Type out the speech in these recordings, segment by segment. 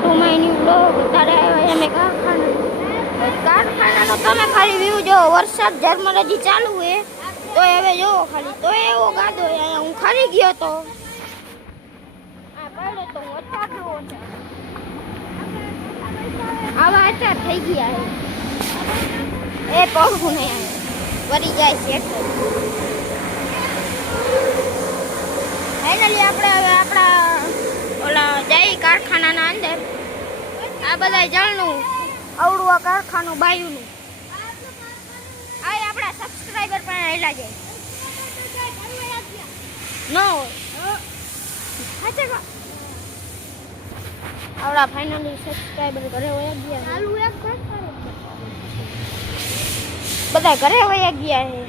To my new blog. અત્યારે આવ્યા અમે કારખાનાનો તમે ખાલી વ્યૂ જો. વરસાદ ઝરમર હજી ચાલુ છે તો હવે જોવો ખાલી. તો એવો ગાદો અહીંયા હું ખાલી ગયો તો આ પહેલો તો વરસાદ જોવો છે. આવા અચાર થઈ ગયા છે એ પગું નહીં આવે વરી જાય છે. ફાઇનલી આપણે હવે આપણા ઓલા જઈ કારખાનાના અંદર. આ બધા જણનું અવડું આ કારખાનું બાયુનું આ આપણા સબસ્ક્રાઇબર પણ આવેલા છે ન હોય આવડા ફાઇનલી સબસ્ક્રાઇબર ઘરે વયા ગયા. બધા ઘરે વયા ગયા છે.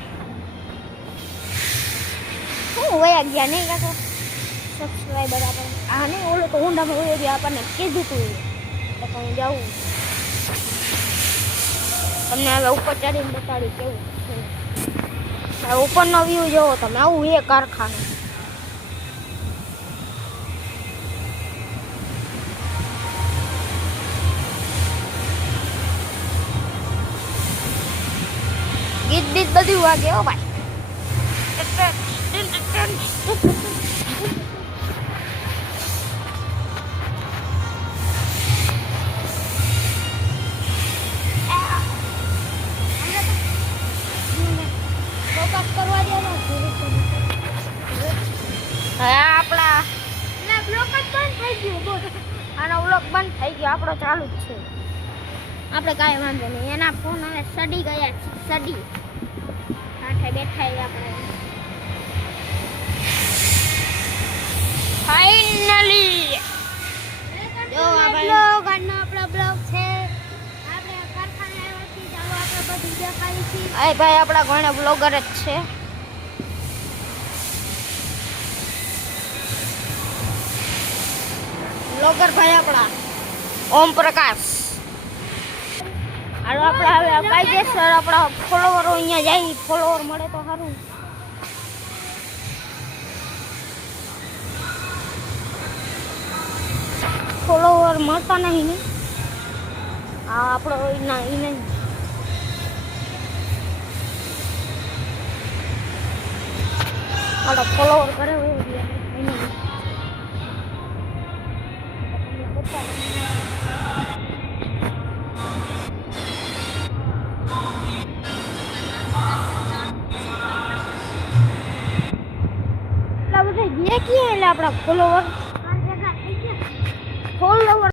શું વયા ગયા નહીં કાકો સબસ્ક્રાઇબર આપણને. આ નહીં ઓલો તો ઊંડામાં વયો ગયા. આપણને કીધું તું તો હું જાઉં. તમને હવે ઉપર ચડીને બતાડી કેવું છે. ઉપરનો વ્યૂ જોવો તમે. આવું એ કારખાનું. ગીત બીત બધું વાગે હો ભાઈ. આપણા બ્લોક જ બંધ થઈ ગયું. આનો બ્લોક બંધ થઈ ગયો. આપણો ચાલુ જ છે. આપણે કાંઈ વાંધો નહીં. એના ફોન હવે સડી ગયા છે. સડી કાંઠે બેઠા આપણે. ફાઇનલી જો આ બ્લોગ આજનો આપણો બ્લોગ છે. આપણે કારખાને આવ્યા છીએ. ચાલો આપણે બધું દેખાડી છીએ. આ ભાઈ આપણા ઘણા બ્લોગર જ છે. બ્લોગર ભાઈ આપણા ઓમ પ્રકાશ. હાલો આપણે હવે કાયદેસર આપણા ફોલોવરો અહીંયા જાય. ફોલોવર મળે તો સારું. ફોલોવર મળતા નહીં ને. હા આપણો ના એ નહીં. આપણો ફોલોવર કરે હોય નહીં. જે ક્યાં એટલે આપણા ફોલોવર